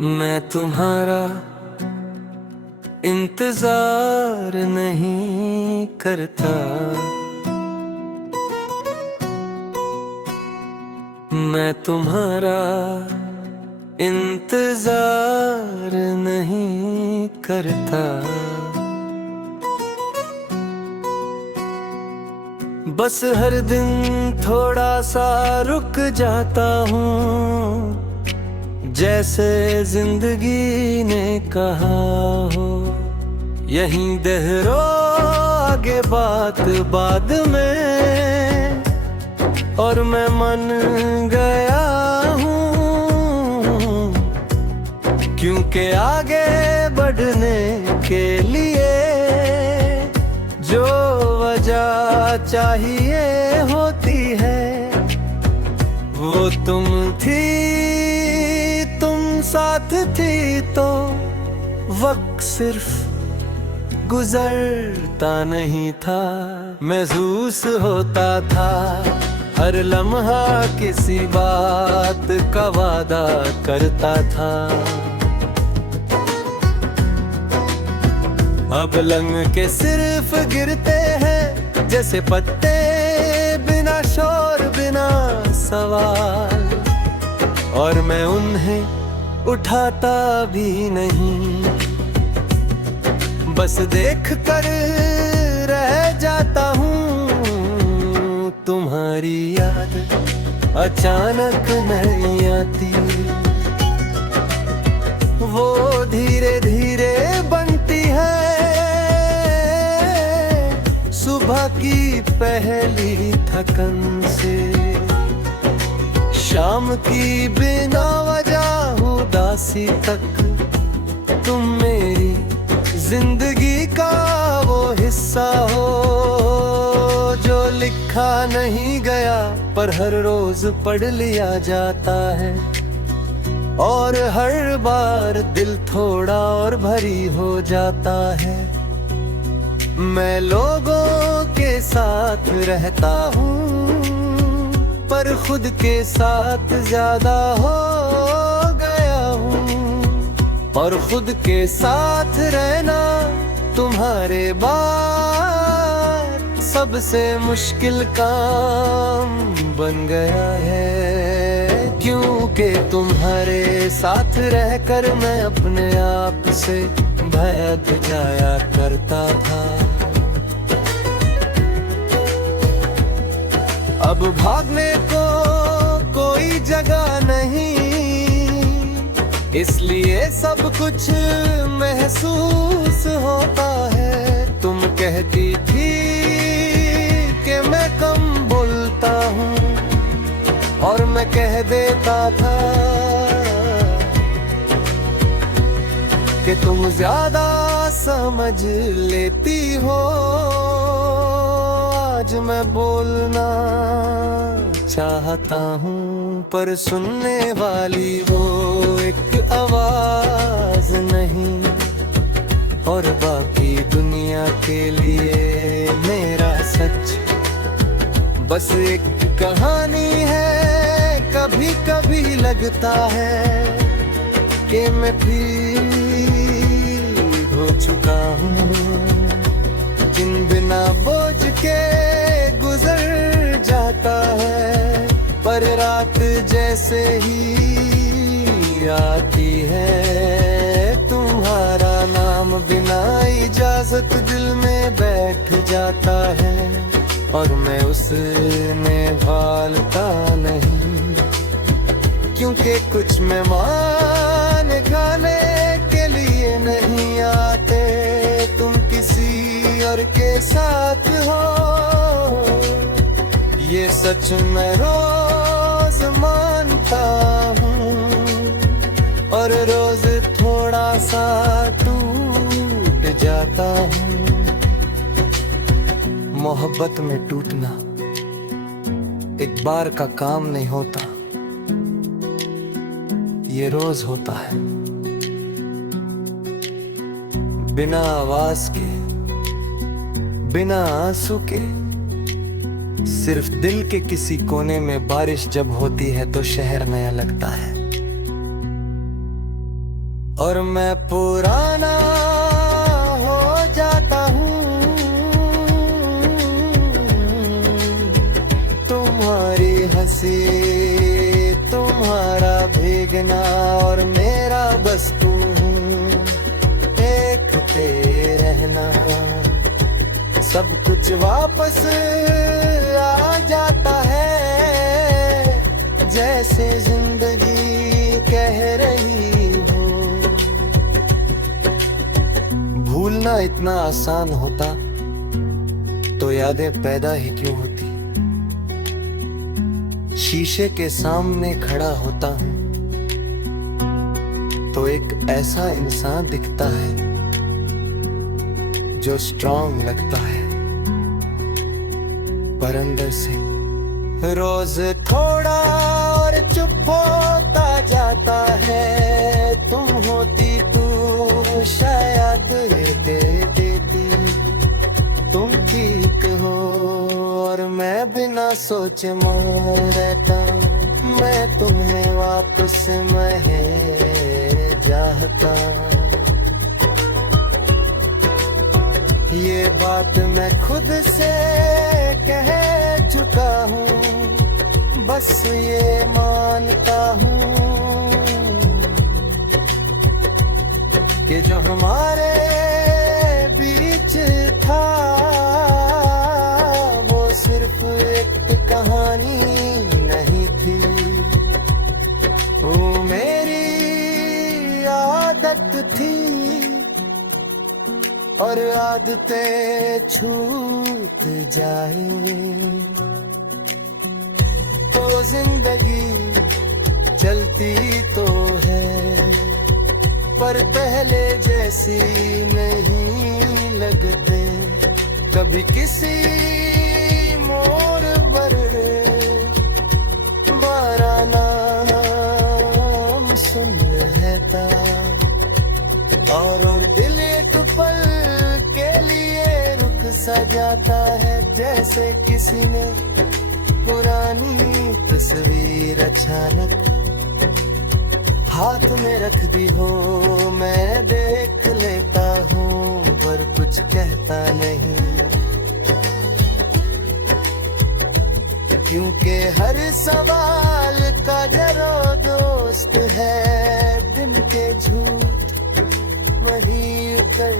मैं तुम्हारा इंतजार नहीं करता, मैं तुम्हारा इंतजार नहीं करता। बस हर दिन थोड़ा सा रुक जाता हूँ, जैसे जिंदगी ने कहा हो। यहीं दहरो आगे बात बाद में, और मैं मन गया हूँ, क्योंकि आगे बढ़ने के लिए जो वजह चाहिए होती है वो तुम थी। तुम साथ थी तो वक्त सिर्फ गुजरता नहीं था, महसूस होता था हर लम्हा किसी बात का वादा करता था। अब लंघ के सिर्फ गिरते हैं जैसे पत्ते, बिना शोर बिना सवाल, और मैं उन्हें उठाता भी नहीं, बस देख कर रह जाता हूँ। तुम्हारी याद अचानक नहीं आती, वो धीरे धीरे बनती है सुबह की पहली थकन से, शाम की बिना वजह उदासी तक। तुम मेरी जिंदगी का वो हिस्सा हो जो लिखा नहीं गया पर हर रोज पढ़ लिया जाता है, और हर बार दिल थोड़ा और भारी हो जाता है। मैं लोगों के साथ रहता हूँ पर खुद के साथ ज्यादा हो गया हूँ, और खुद के साथ रहना तुम्हारे बाद सबसे मुश्किल काम बन गया है। क्योंकि तुम्हारे साथ रहकर मैं अपने आप से भय जाया करता था। अब भागने को कोई जगह नहीं, इसलिए सब कुछ महसूस होता है। तुम कहती थी कि मैं कम बोलता हूँ, और मैं कह देता था कि तुम ज्यादा समझ लेती हो। आज मैं बोलना चाहता हूँ पर सुनने वाली वो एक आवाज नहीं, और बाकी दुनिया के लिए मेरा सच बस एक कहानी है। कभी कभी लगता है कि मैं फिर हो चुका हूँ, जिन बिना बोझ के गुजर जाता है, पर रात जैसे ही आती है तुम्हारा नाम बिना इजाजत दिल में बैठ जाता है, और मैं उसमें भालता नहीं। क्योंकि कुछ मेहमान खाने के लिए नहीं आते, तुम किसी और के साथ हो, ये सच मैं रोज मानता हूँ, और रोज थोड़ा सा टूट जाता हूँ। मोहब्बत में टूटना एक बार का काम नहीं होता, ये रोज होता है। बिना आवाज के, बिना आंसू के, सिर्फ दिल के किसी कोने में बारिश जब होती है तो शहर नया लगता है। और मैं पुराना हो जाता हूँ। तुम्हारी हंसी, तुम्हारा भीगना और मेरा बस तू, देखते रहना। सब कुछ वापस आ जाता है, जैसे जिंदगी कह रही हो। भूलना इतना आसान होता तो यादें पैदा ही क्यों होती। शीशे के सामने खड़ा होता हूँ तो एक ऐसा इंसान दिखता है जो स्ट्रॉन्ग लगता है, पर अंदर से रोज थोड़ा और चुप होता जाता है। तुम होती तो शायद दे देती, तुम ठीक हो और मैं बिना सोचे मान रहता। मैं तुम्हें वापस मैं चाहता। ये बात मैं खुद से कह चुका हूँ, बस ये मानता हूँ कि जो हमारे बीच था वो सिर्फ एक कहानी नहीं थी। वो मेरी आदत थी और आदतें छूट जाए तो जिंदगी चलती तो है, पर पहले जैसी नहीं लगते। कभी किसी मोड़ पर हमारा नाम सुन रहता और दिल एक पल के लिए रुक सा जाता है, जैसे किसी ने पुरानी तस्वीर अचानक हाथ में रख दी हो। मैं देख लेता हूँ पर कुछ कहता नहीं, क्योंकि हर सवाल का जरो दोस्त है दिन के झूठ वही उतर